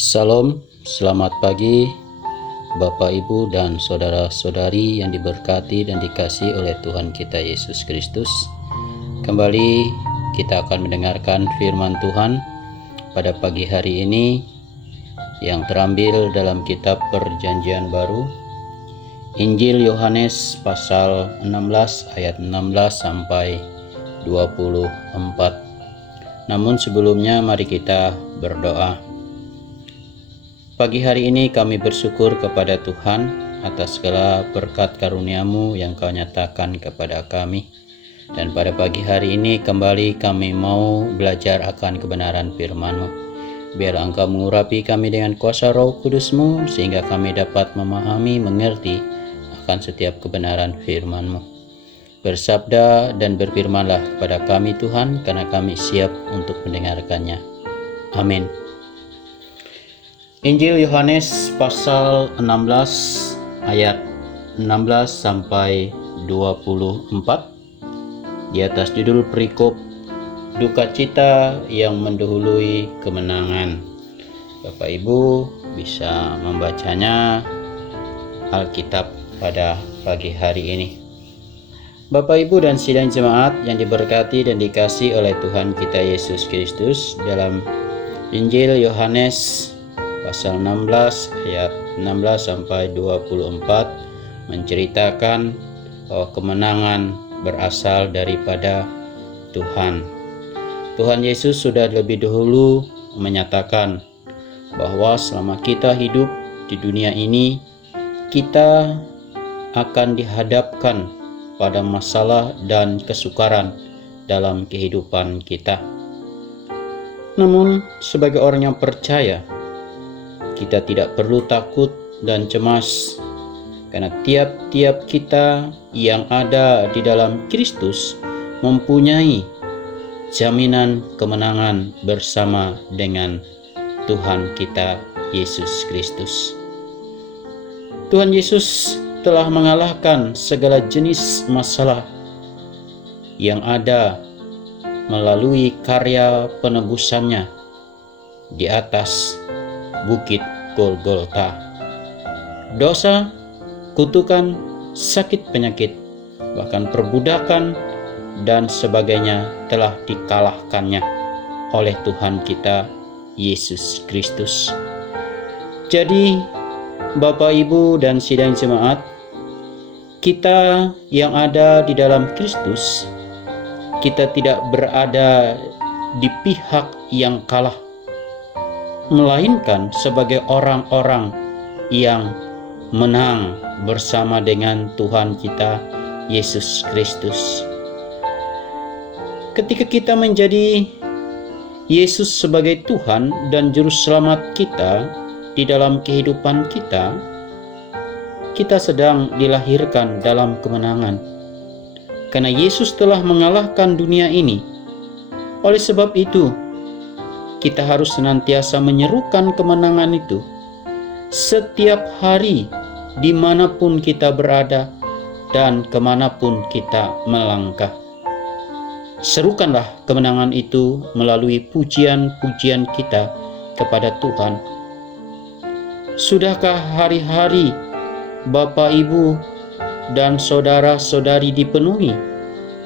Salam, selamat pagi Bapak, Ibu, dan saudara-saudari yang diberkati dan dikasihi oleh Tuhan kita Yesus Kristus. Kembali kita akan mendengarkan firman Tuhan pada pagi hari ini yang terambil dalam kitab Perjanjian Baru, Injil Yohanes pasal 16 ayat 16 sampai 24. Namun sebelumnya mari kita berdoa. Pagi hari ini kami bersyukur kepada Tuhan atas segala berkat karunia-Mu yang Kau nyatakan kepada kami. Dan pada pagi hari ini kembali kami mau belajar akan kebenaran firman-Mu. Biar Engkau mengurapi kami dengan kuasa Roh Kudus-Mu sehingga kami dapat memahami, mengerti akan setiap kebenaran firman-Mu. Bersabda dan berfirmanlah kepada kami Tuhan, karena kami siap untuk mendengarkannya. Amin. Injil Yohanes pasal 16 ayat 16 sampai 24 di atas judul perikop duka cita yang mendahului kemenangan. Bapak Ibu bisa membacanya Alkitab pada pagi hari ini. Bapak Ibu dan sidang jemaat yang diberkati dan dikasihi oleh Tuhan kita Yesus Kristus, dalam Injil Yohanes pasal 16 ayat 16 sampai 24 menceritakan bahwa kemenangan berasal daripada Tuhan. Tuhan Yesus sudah lebih dahulu menyatakan bahwa selama kita hidup di dunia ini, kita akan dihadapkan pada masalah dan kesukaran dalam kehidupan kita. Namun sebagai orang yang percaya, kita tidak perlu takut dan cemas, karena tiap-tiap kita yang ada di dalam Kristus mempunyai jaminan kemenangan bersama dengan Tuhan kita Yesus Kristus. Tuhan Yesus telah mengalahkan segala jenis masalah yang ada melalui karya penebusannya di atas Bukit Golgota. Dosa, kutukan, sakit penyakit, bahkan perbudakan dan sebagainya telah dikalahkannya oleh Tuhan kita Yesus Kristus. Jadi Bapak, Ibu, dan sidang jemaat, kita yang ada di dalam Kristus, kita tidak berada di pihak yang kalah, melainkan sebagai orang-orang yang menang bersama dengan Tuhan kita Yesus Kristus. Ketika kita menjadi Yesus sebagai Tuhan dan Juru Selamat kita di dalam kehidupan kita, kita sedang dilahirkan dalam kemenangan. Karena Yesus telah mengalahkan dunia ini. Oleh sebab itu, kita harus senantiasa menyerukan kemenangan itu setiap hari, dimanapun kita berada dan kemanapun kita melangkah. Serukanlah kemenangan itu melalui pujian-pujian kita kepada Tuhan. Sudahkah hari-hari Bapak, Ibu, dan saudara-saudari dipenuhi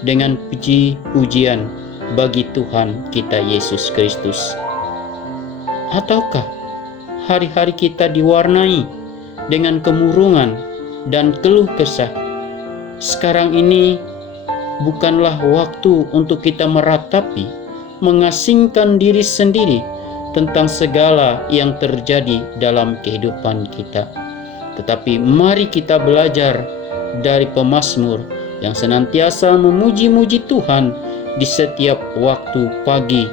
dengan puji-pujian bagi Tuhan kita Yesus Kristus? Ataukah hari-hari kita diwarnai dengan kemurungan dan keluh kesah? Sekarang ini bukanlah waktu untuk kita meratapi, mengasingkan diri sendiri tentang segala yang terjadi dalam kehidupan kita. Tetapi mari kita belajar dari pemazmur yang senantiasa memuji-muji Tuhan di setiap waktu pagi,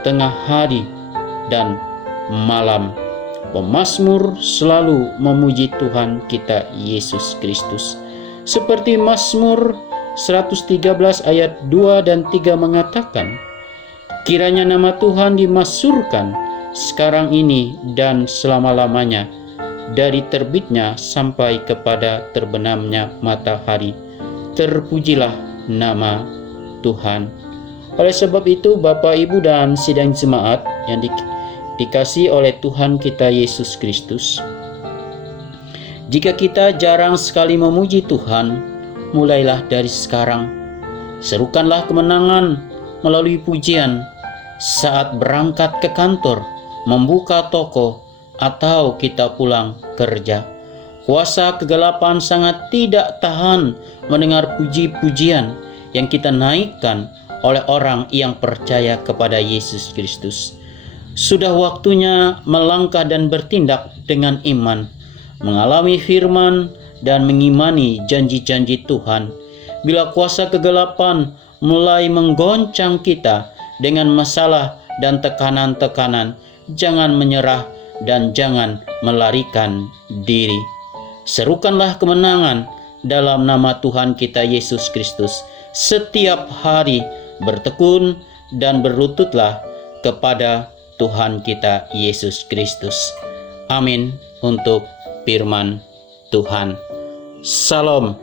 tengah hari, dan malam. Pemazmur selalu memuji Tuhan kita Yesus Kristus. Seperti Mazmur 113 ayat 2 dan 3 mengatakan, kiranya nama Tuhan dimasyhurkan sekarang ini dan selama-lamanya, dari terbitnya sampai kepada terbenamnya matahari. Terpujilah nama Tuhan. Oleh sebab itu, Bapak, Ibu, dan sidang jemaat yang dikasihi oleh Tuhan kita Yesus Kristus. Jika kita jarang sekali memuji Tuhan, mulailah dari sekarang. Serukanlah kemenangan melalui pujian saat berangkat ke kantor, membuka toko, atau kita pulang kerja. Kuasa kegelapan sangat tidak tahan mendengar puji-pujian yang kita naikkan oleh orang yang percaya kepada Yesus Kristus. Sudah waktunya melangkah dan bertindak dengan iman, mengalami firman dan mengimani janji-janji Tuhan. Bila kuasa kegelapan mulai menggoncang kita dengan masalah dan tekanan-tekanan, jangan menyerah dan jangan melarikan diri. Serukanlah kemenangan dalam nama Tuhan kita Yesus Kristus. Setiap hari bertekun dan berlututlah kepada Tuhan kita Yesus Kristus. Amin untuk firman Tuhan. Salam